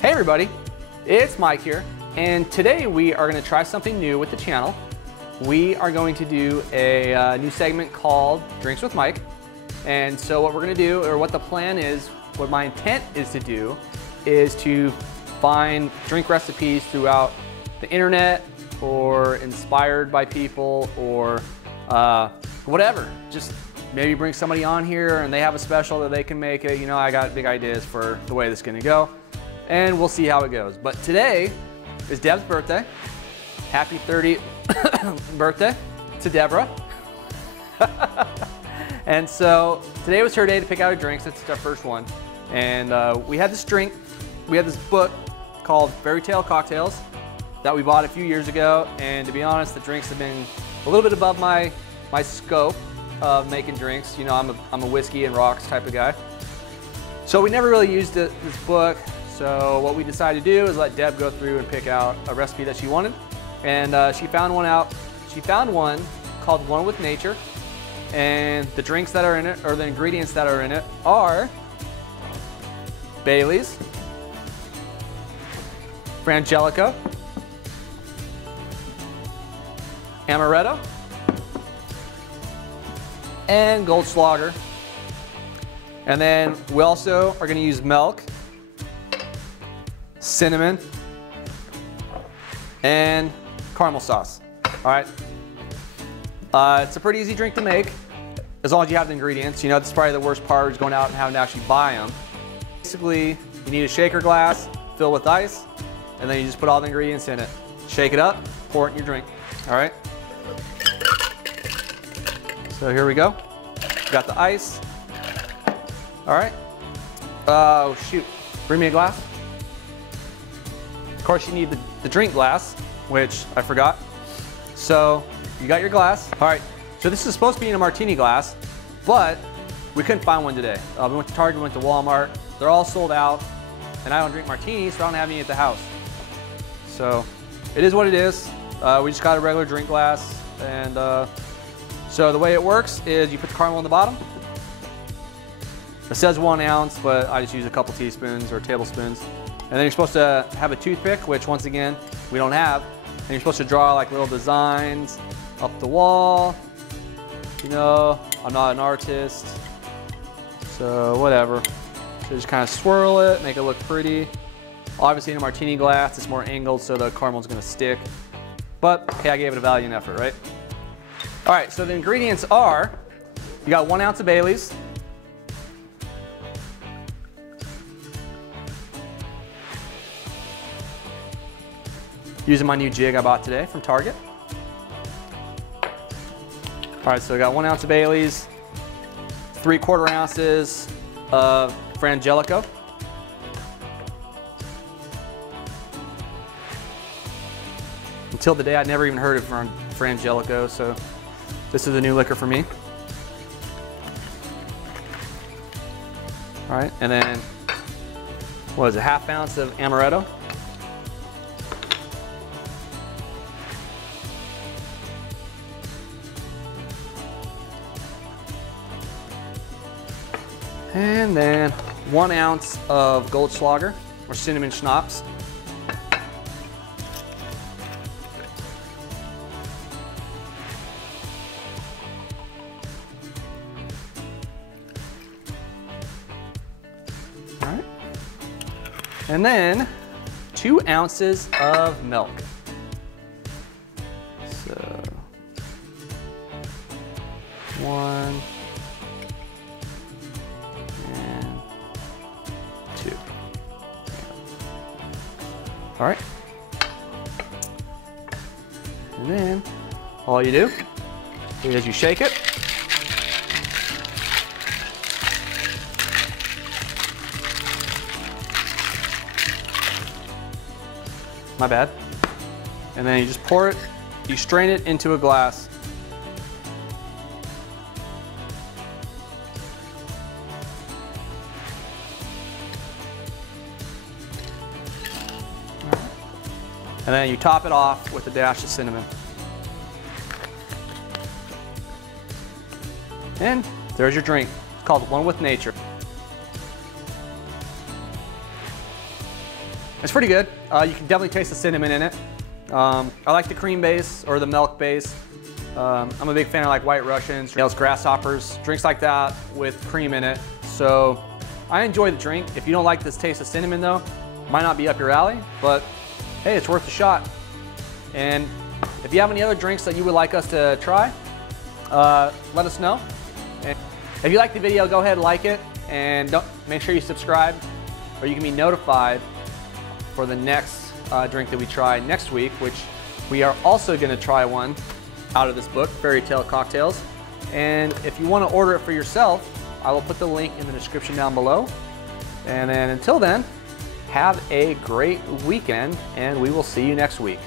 Hey everybody, it's Mike here, and today we are going to try something new with the channel. We are going to do a new segment called Drinks with Mike. And so what we're going to do, or what the plan is, what my intent is to do, is to find drink recipes throughout the internet or inspired by people or whatever. Just maybe bring somebody on here and they have a special that they can make it. You know, I got big ideas for the way this is going to go. And we'll see how it goes. But today is Deb's birthday. Happy 30th birthday to Deborah. And so today was her day to pick out a drink since it's our first one. And we had this drink, we had this book called Fairy Tale Cocktails that we bought a few years ago. And to be honest, the drinks have been a little bit above my scope of making drinks. You know, I'm a whiskey and rocks type of guy. So we never really used this book. So what we decided to do is let Deb go through and pick out a recipe that she wanted. And she found one out. She found one called One with Nature. And the drinks that are in it, or the ingredients that are in it, are Bailey's, Frangelico, Amaretto, and Goldschlager. And then we also are going to use milk, cinnamon, and caramel sauce. All right. It's a pretty easy drink to make as long as you have the ingredients. You know, that's probably the worst part, is going out and having to actually buy them. Basically, you need a shaker glass filled with ice, and then you just put all the ingredients in it. Shake it up, pour it in your drink. All right. So here we go. Got the ice. All right. Oh shoot! Bring me a glass. Of course, you need the drink glass, which I forgot. So you got your glass. All right, so this is supposed to be in a martini glass, but we couldn't find one today. We went to Target, we went to Walmart. They're all sold out, and I don't drink martinis, so I don't have any at the house. So it is what it is. We just got a regular drink glass, and so the way it works is you put the caramel in the bottom. It says 1 ounce, but I just use a couple teaspoons or tablespoons. And then you're supposed to have a toothpick, which once again, we don't have. And you're supposed to draw like little designs up the wall. You know, I'm not an artist, so whatever. So just kind of swirl it, make it look pretty. Obviously in a martini glass, it's more angled, so the caramel's gonna stick. But hey, I gave it a valiant effort, right? All right, so the ingredients are, you got 1 ounce of Bailey's, using my new jig I bought today from Target. All right, so we got 1 ounce of Bailey's, 3/4 ounces of Frangelico, until the day I'd never even heard of Frangelico, so this is a new liquor for me. All right, and then what is it, 1/2 ounce of Amaretto. And then 1 ounce of Goldschlager, or Cinnamon Shnapps. All right. And then 2 ounces of milk. So 1. All right, and then all you do is you shake it. My bad. And then you just pour it, you strain it into a glass. And then you top it off with a dash of cinnamon. And there's your drink. It's called One with Nature. It's pretty good. You can definitely taste the cinnamon in it. I like the cream base or the milk base. I'm a big fan of like White Russians, grasshoppers, drinks like that with cream in it. So I enjoy the drink. If you don't like this taste of cinnamon though, might not be up your alley, but hey, it's worth a shot. And if you have any other drinks that you would like us to try, let us know. And if you like the video, go ahead and like it, and make sure you subscribe, or you can be notified for the next drink that we try next week, which we are also going to try one out of this book, Fairy Tale Cocktails. And if you want to order it for yourself, I will put the link in the description down below. And then until then, have a great weekend, and we will see you next week.